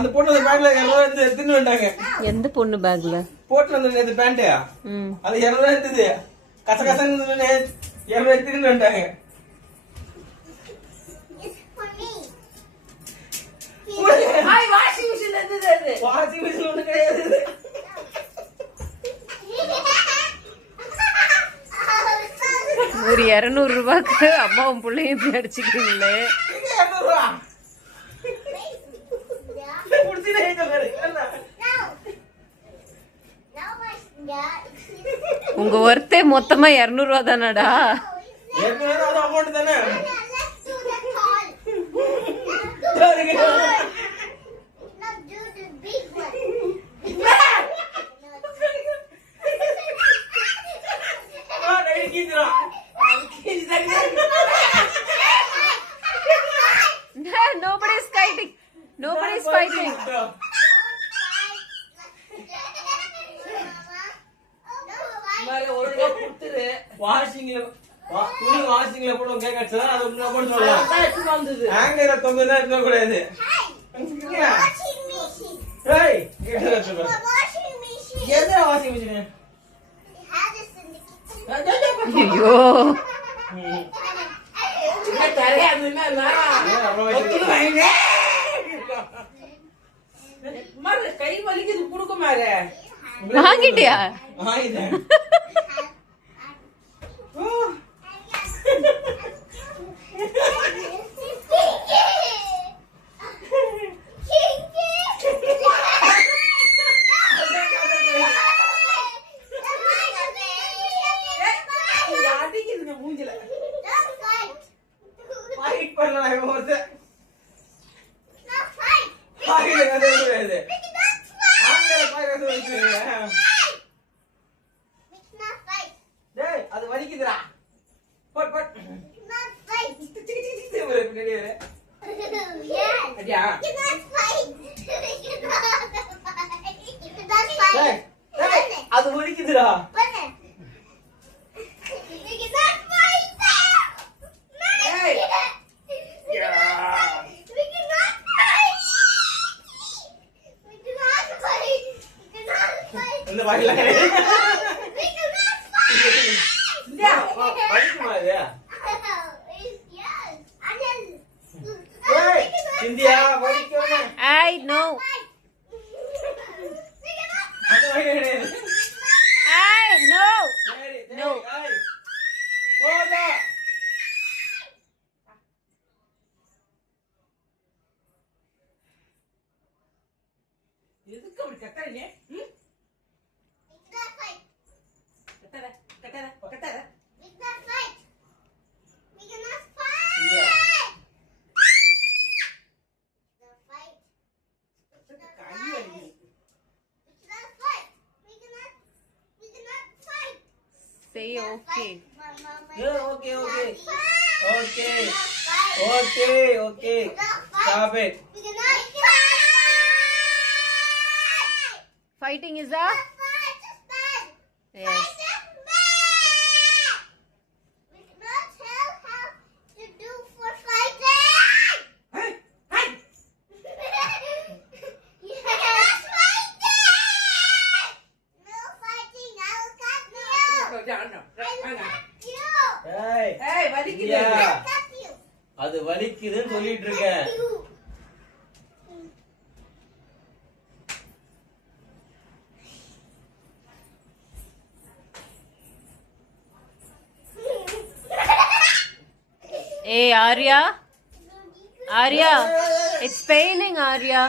அந்த பொண்ணு அந்த பேக்ல 200 ரூபாய் எடுத்து எடுத்துன்னு வந்துட்டாங்க. எந்த பொண்ணு பேக்ல போட்டு வந்த இந்த பேண்ட் அது 200 ரூபாய் எடுத்தது. கசகசன்னு 200 ரூபாய் எடுத்துன்னு வந்துட்டாங்க. வாஷிங் மிஷின் இருந்தது. அது வாஷிங் மிஷின் ஒண்ணு கிடையாது. ஒரு 200 ரூபாய்க்கு அம்மாவும் பிள்ளையும் இப்படி அடிச்சுக்கிறீங்களே. 200 ரூபாய் புடிச்சிட்டே இருக்காரு. உங்க ஒர்த்தே மொத்தமா 200 ரூபா தானடா? 200 ரூபாய் அமௌண்ட் தானே. Nobody's fighting. Nobody's fighting. வாஷிங்ல போட்டு கேட்கச்சா அது போட்டு சொல்லலாம். ஹேங்கர்ல தொங்குதா இருக்க கூடாது. ஏய் எது வாஷிங் மிஷின்? ஐயோ கை வலிக்குது குடுக்க மாறு. வாங்கிட்டியா? வாங்கிட்டேன். அது வலிக்குதுடா. போட் போட் அது வலிக்குதுடா. இந்த வாயில வலிக்குமா இது? இந்தியா வலிக்கும். I know. அது வலிக்குது. I know. No. போடா. எதுக்கு அப்படி கட்டறீங்க? கட்டற கட்டற கட்டற. Say okay. Yeah, okay. Stop it. Fighting is a? Yes. அது வலிக்குதுன்னு சொல்லிட்டு இருக்கேன். Hey Arya, it's paining Arya.